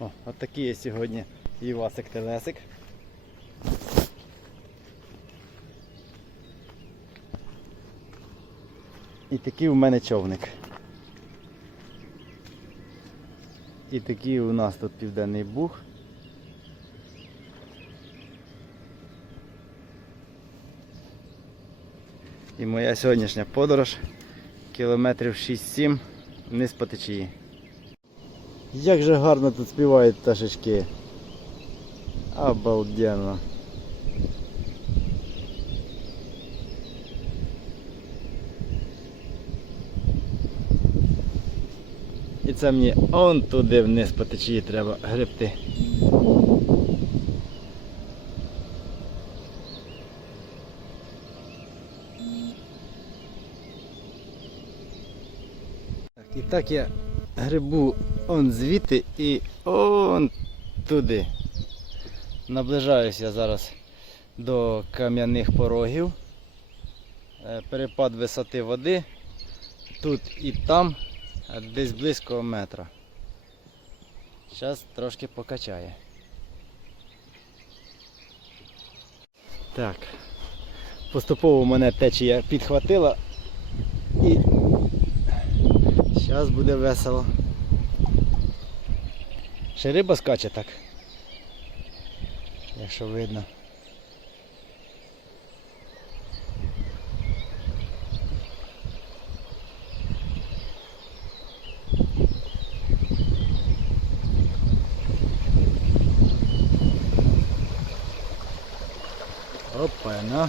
О, от такий є сьогодні Івасик Телесик. І такий у мене човник. І такий у нас тут південний буг. І моя сьогоднішня подорож кілометрів 6-7 вниз по течії. Як же гарно тут співають пташечки. Обалденно. І це мені он туди вниз по течії треба гребти. Так, і так я грибу он звідти і он туди. Наближаюся зараз до кам'яних порогів. Е, Перепад висоти води тут і там е, десь близько метра. Зараз трошки покачає. Так. Поступово мене течія підхватила і зараз буде весело. Ще риба скаче так. Якщо видно. Опа, на.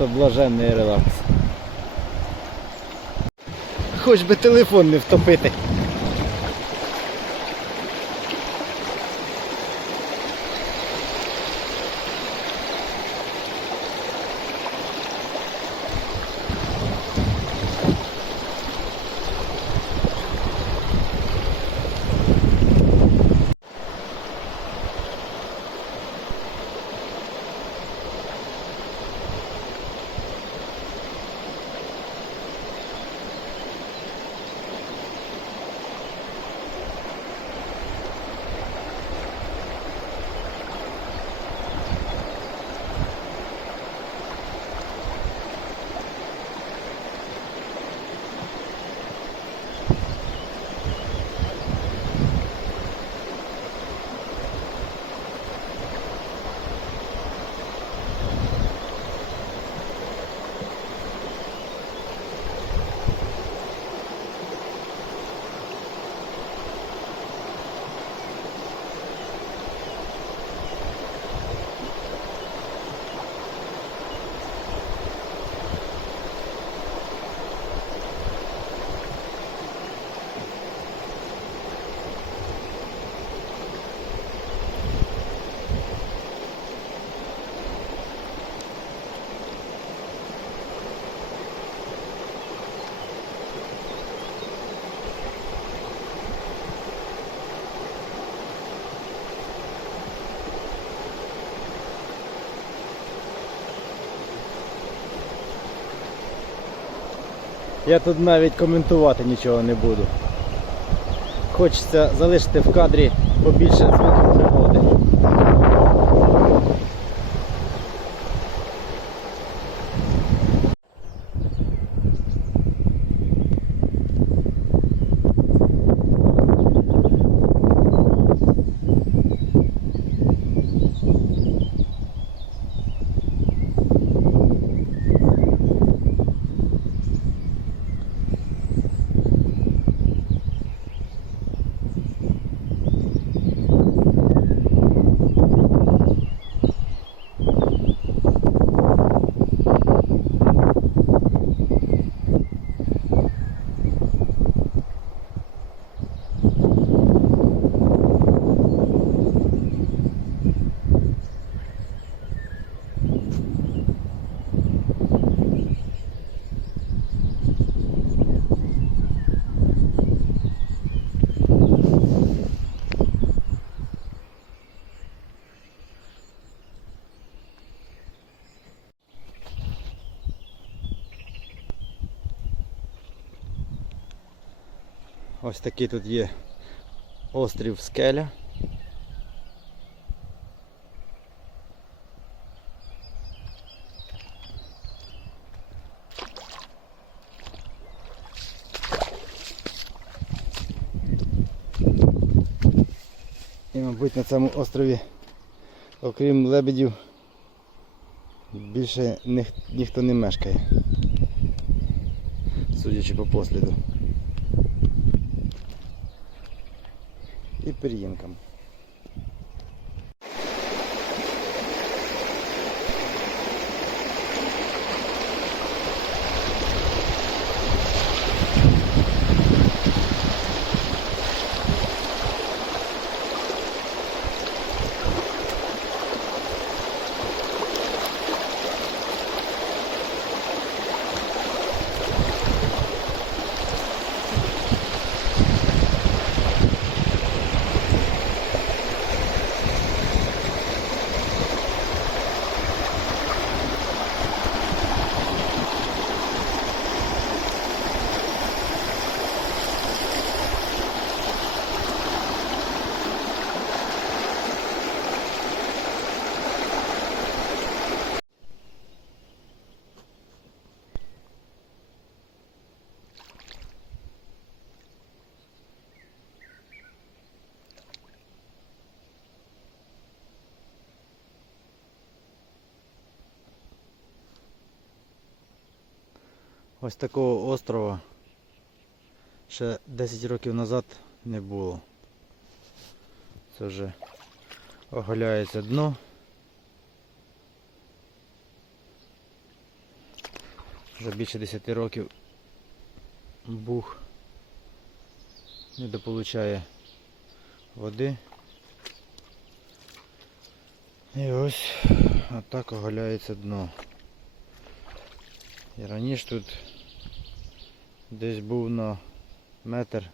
Просто блаженний релакс. Хоч би телефон не втопити. Я тут навіть коментувати нічого не буду. Хочеться залишити в кадрі побільше звуків Ось такий тут є острів скеля. І, мабуть, на цьому острові, окрім лебедів, більше ніх- ніхто не мешкає. Судячи по посліду. І пір'їнкам. Ось такого острова ще 10 років назад не було. Це вже оголяється дно. Вже більше 10 років бух недополучає води. І ось отак оголяється дно. І раніше тут десь був на метр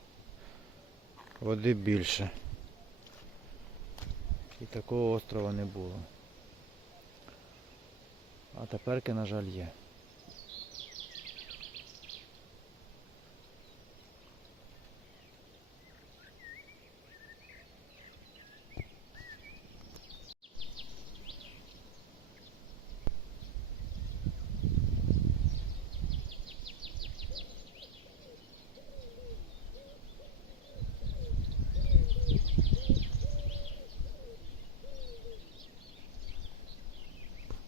води більше. І такого острова не було. А теперки, на жаль, є.